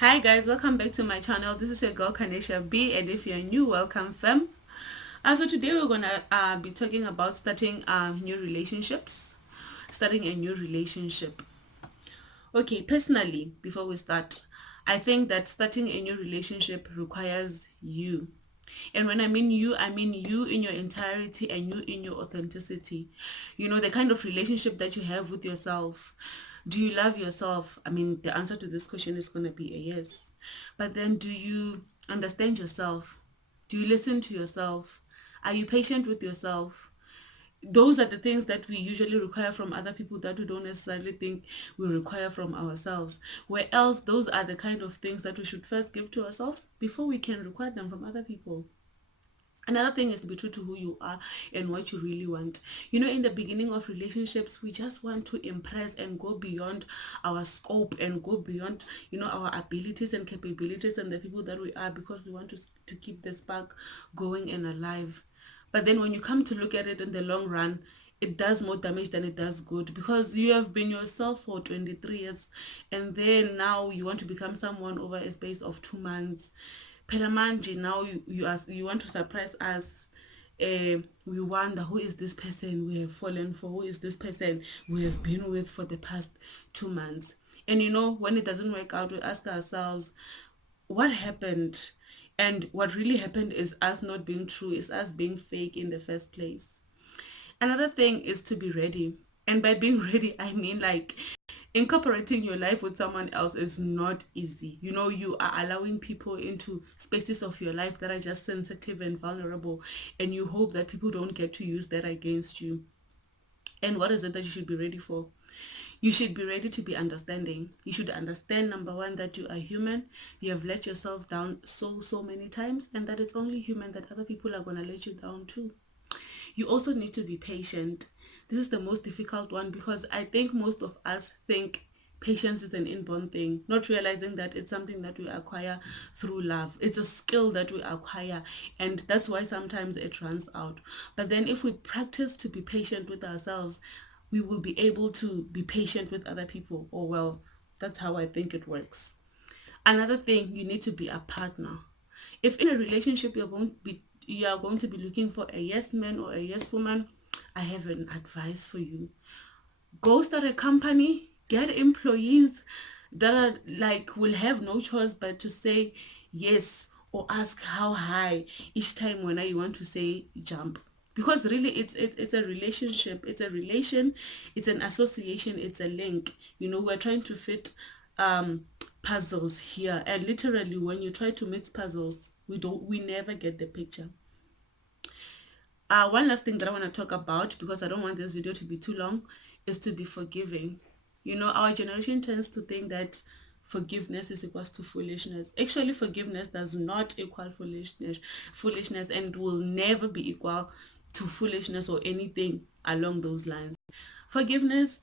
Hi guys, welcome back to my channel. This is your girl Kanisha B, and if you're new, welcome fam. So today we're gonna be talking about starting new relationships, starting a new relationship. Okay, personally, before we start, I think that starting a new relationship requires you. And when I mean you in your entirety and you in your authenticity. You know, the kind of relationship that you have with yourself. Do you love yourself? I mean, the answer to this question is going to be a yes. But then, do you understand yourself? Do you listen to yourself? Are you patient with yourself? Those are the things that we usually require from other people that we don't necessarily think we require from ourselves. Where else, those are the kind of things that we should first give to ourselves before we can require them from other people. Another thing is to be true to who you are and what you really want. You know, in the beginning of relationships, we just want to impress and go beyond our scope and go beyond, our abilities and capabilities and the people that we are, because we want to keep the spark going and alive. But then when you come to look at it in the long run, it does more damage than it does good, because you have been yourself for 23 years and then now you want to become someone over a space of 2 months. Pelamanji, now you want to surprise us. We wonder, who is this person we have fallen for? Who is this person we have been with for the past 2 months? And you know, when it doesn't work out, we ask ourselves, what happened? And what really happened is us not being true, is us being fake in the first place. Another thing is to be ready. And by being ready, I mean like incorporating your life with someone else is not easy. You know, you are allowing people into spaces of your life that are just sensitive and vulnerable, and you hope that people don't get to use that against you. And what is it that you should be ready for? You should be ready to be understanding. You should understand, number one, that you are human. You have let yourself down so many times, and that it's only human that other people are going to let you down too. You also need to be patient. This is the most difficult one, because I think most of us think patience is an inborn thing, not realizing that it's something that we acquire through love. It's a skill that we acquire, and that's why sometimes it runs out. But then if we practice to be patient with ourselves, we will be able to be patient with other people. Or well, that's how I think it works. Another thing, you need to be a partner. If in a relationship you are going to be looking for a yes man or a yes woman, I have an advice for you. Go start a company, get employees that are like will have no choice but to say yes or ask how high each time when you want to say jump. Because really it's a relationship, it's an association, it's a link. You know, we're trying to fit puzzles here, and literally when you try to mix puzzles, we never get the picture. One last thing that I want to talk about, because I don't want this video to be too long, is to be forgiving. You know, our generation tends to think that forgiveness is equals to foolishness. Actually, forgiveness does not equal foolishness, and will never be equal to foolishness or anything along those lines. Forgiveness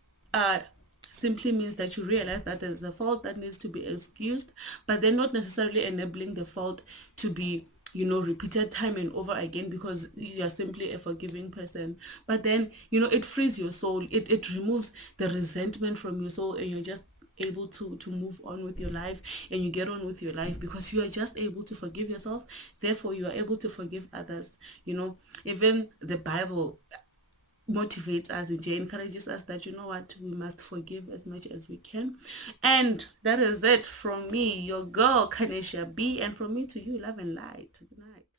simply means that you realize that there's a fault that needs to be excused, but they're not necessarily enabling the fault to be, repeated time and over again, because you are simply a forgiving person. But then, it frees your soul. It removes the resentment from your soul, and you're just able to move on with your life, and you get on with your life because you are just able to forgive yourself. Therefore, you are able to forgive others. Even the Bible motivates us, and encourages us that, what, we must forgive as much as we can. And that is it from me, your girl Kanisha B, and from me to you, love and light. Good night.